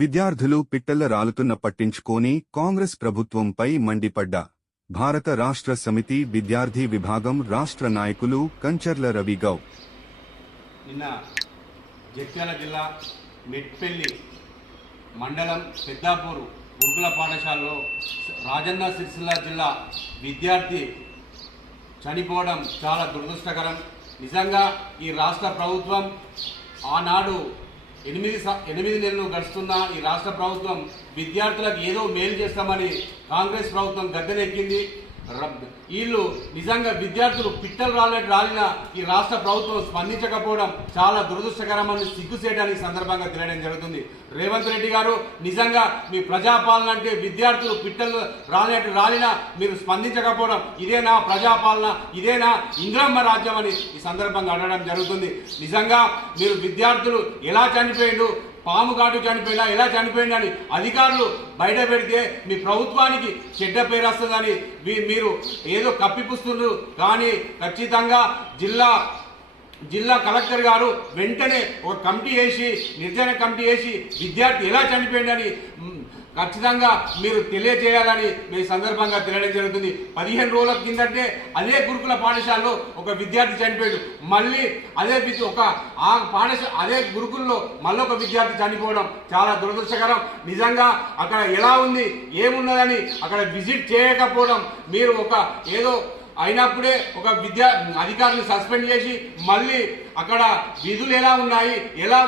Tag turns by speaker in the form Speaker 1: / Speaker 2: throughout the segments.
Speaker 1: విద్యార్థులు పిట్టల రాలుతున్న పట్టించుకోని కాంగ్రెస్ ప్రభుత్వంపై మండిపడ్డా భారత రాష్ట్ర సమితి విద్యార్థి విభాగం రాష్ట్ర నాయకులు కంచర్ల రవిగౌ
Speaker 2: నిన్న జగిత్యాల జిల్లా మెట్పెల్లి మండలం పెద్దాపూర్ గురుకుల పాఠశాలలో రాజన్న సిరిసిల్ల జిల్లా విద్యార్థి చనిపోవడం చాలా దురదృష్టకరం నిజంగా ఈ రాష్ట్ర ప్రభుత్వం ఆనాడు ఎనిమిది ఎనిమిది నెలలు గడుస్తున్న ఈ రాష్ట్ర ప్రభుత్వం విద్యార్థులకు ఏదో మేలు చేస్తామని కాంగ్రెస్ ప్రభుత్వం గద్దెనెక్కింది రబ్ వీళ్ళు నిజంగా విద్యార్థులు పిట్టలు రాలేదు రాలిన ఈ రాష్ట్ర ప్రభుత్వం స్పందించకపోవడం చాలా దురదృష్టకరమని చేయడానికి సందర్భంగా తెలియడం జరుగుతుంది రేవంత్ రెడ్డి గారు నిజంగా మీ ప్రజాపాలన అంటే విద్యార్థులు పిట్టలు రాలేటు రాలినా మీరు స్పందించకపోవడం ఇదేనా ప్రజాపాలన ఇదేనా ఇంద్రమ్మ రాజ్యం అని ఈ సందర్భంగా అడగడం జరుగుతుంది నిజంగా మీరు విద్యార్థులు ఎలా చనిపోయిండు పాము కాటు చనిపోయినా ఎలా చనిపోయిందని అధికారులు బయట పెడితే మీ ప్రభుత్వానికి చెడ్డ పేరు వస్తుందని మీరు ఏదో కప్పిపుస్తున్నారు కానీ ఖచ్చితంగా జిల్లా జిల్లా కలెక్టర్ గారు వెంటనే ఒక కమిటీ వేసి నిర్జన కమిటీ వేసి విద్యార్థి ఎలా చనిపోయిందని ఖచ్చితంగా మీరు తెలియజేయాలని మీ సందర్భంగా తెలియడం జరుగుతుంది పదిహేను రోజుల కిందంటే అదే గురుకుల పాఠశాలలో ఒక విద్యార్థి చనిపోయాడు మళ్ళీ అదే ఒక ఆ పాఠశాల అదే గురుకుల్లో మళ్ళీ ఒక విద్యార్థి చనిపోవడం చాలా దురదృష్టకరం నిజంగా అక్కడ ఎలా ఉంది ఏమున్నదని అక్కడ విజిట్ చేయకపోవడం మీరు ఒక ఏదో అయినప్పుడే ఒక విద్యా అధికారులు సస్పెండ్ చేసి మళ్ళీ అక్కడ విధులు ఎలా ఉన్నాయి ఎలా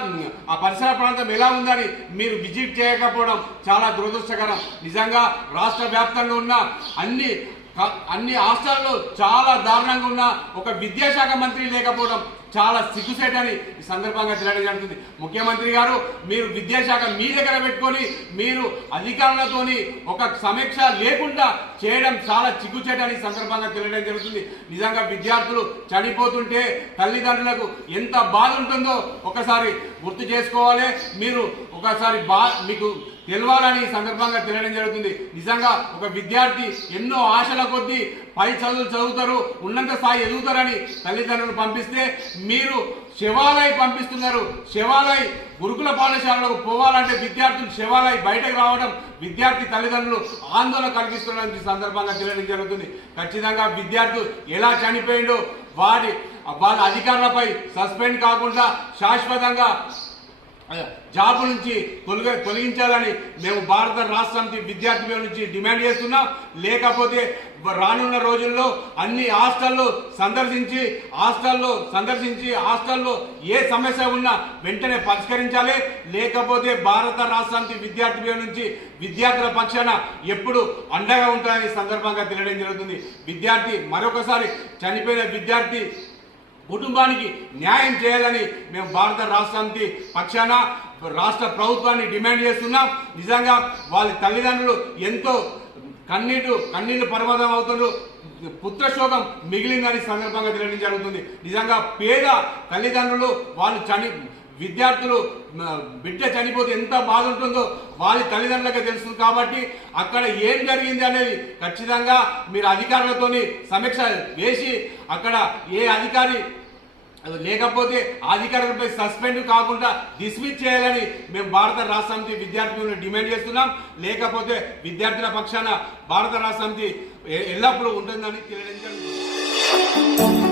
Speaker 2: ఆ పరిసర ప్రాంతం ఎలా ఉందని మీరు విజిట్ చేయకపోవడం చాలా దురదృష్టకరం నిజంగా రాష్ట్ర వ్యాప్తంగా ఉన్న అన్ని అన్ని హాస్టల్లో చాలా దారుణంగా ఉన్న ఒక విద్యాశాఖ మంత్రి లేకపోవడం చాలా సిగ్గుసేట్ అని ఈ సందర్భంగా తెలియజేస్తుంది ముఖ్యమంత్రి గారు మీరు విద్యాశాఖ మీ దగ్గర పెట్టుకొని మీరు అధికారులతోని ఒక సమీక్ష లేకుండా చేయడం చాలా చిగ్గుచేట అని సందర్భంగా తెలియడం జరుగుతుంది నిజంగా విద్యార్థులు చనిపోతుంటే తల్లిదండ్రులకు ఎంత బాధ ఉంటుందో ఒకసారి గుర్తు చేసుకోవాలి మీరు ఒకసారి బా మీకు తెలవాలని ఈ సందర్భంగా తెలియడం జరుగుతుంది నిజంగా ఒక విద్యార్థి ఎన్నో ఆశల కొద్దీ పై చదువులు చదువుతారు ఉన్నంత స్థాయి ఎదుగుతారని తల్లిదండ్రులు పంపిస్తే మీరు శివాలయ పంపిస్తున్నారు శివాలయ గురుకుల పాఠశాలలకు పోవాలంటే విద్యార్థులు శివాలయ బయటకు రావడం విద్యార్థి తల్లిదండ్రులు ఆందోళన కల్పిస్తున్న సందర్భంగా తెలియడం జరుగుతుంది ఖచ్చితంగా విద్యార్థులు ఎలా చనిపోయిండో వారి వాళ్ళ అధికారులపై సస్పెండ్ కాకుండా శాశ్వతంగా జాబు నుంచి తొలగ తొలగించాలని మేము భారత రాష్ట్రానికి విద్యార్థి నుంచి డిమాండ్ చేస్తున్నాం లేకపోతే రానున్న రోజుల్లో అన్ని హాస్టల్లో సందర్శించి హాస్టల్లో సందర్శించి హాస్టల్లో ఏ సమస్య ఉన్నా వెంటనే పరిష్కరించాలి లేకపోతే భారత రాష్ట్రానికి విద్యార్థి నుంచి విద్యార్థుల పక్షాన ఎప్పుడు అండగా ఉంటాయని సందర్భంగా తెలియడం జరుగుతుంది విద్యార్థి మరొకసారి చనిపోయిన విద్యార్థి కుటుంబానికి న్యాయం చేయాలని మేము భారత రాష్ట్రానికి పక్షాన రాష్ట్ర ప్రభుత్వాన్ని డిమాండ్ చేస్తున్నాం నిజంగా వాళ్ళ తల్లిదండ్రులు ఎంతో కన్నీటు కన్నీళ్ళు పర్వతం అవుతుండ్రు పుత్రశోకం మిగిలిందని సందర్భంగా తెలియడం జరుగుతుంది నిజంగా పేద తల్లిదండ్రులు వాళ్ళు చని విద్యార్థులు బిడ్డ చనిపోతే ఎంత బాధ ఉంటుందో వాళ్ళ తల్లిదండ్రులకు తెలుస్తుంది కాబట్టి అక్కడ ఏం జరిగింది అనేది ఖచ్చితంగా మీరు అధికారులతోని సమీక్ష వేసి అక్కడ ఏ అధికారి లేకపోతే అధికారులపై సస్పెండ్ కాకుండా డిస్మిస్ చేయాలని మేము భారత రాష్ట్ర సమితి విద్యార్థులను డిమాండ్ చేస్తున్నాం లేకపోతే విద్యార్థుల పక్షాన భారత రాష్ట్ర సమితి ఎల్లప్పుడూ ఉంటుందని తెలియజేయాలి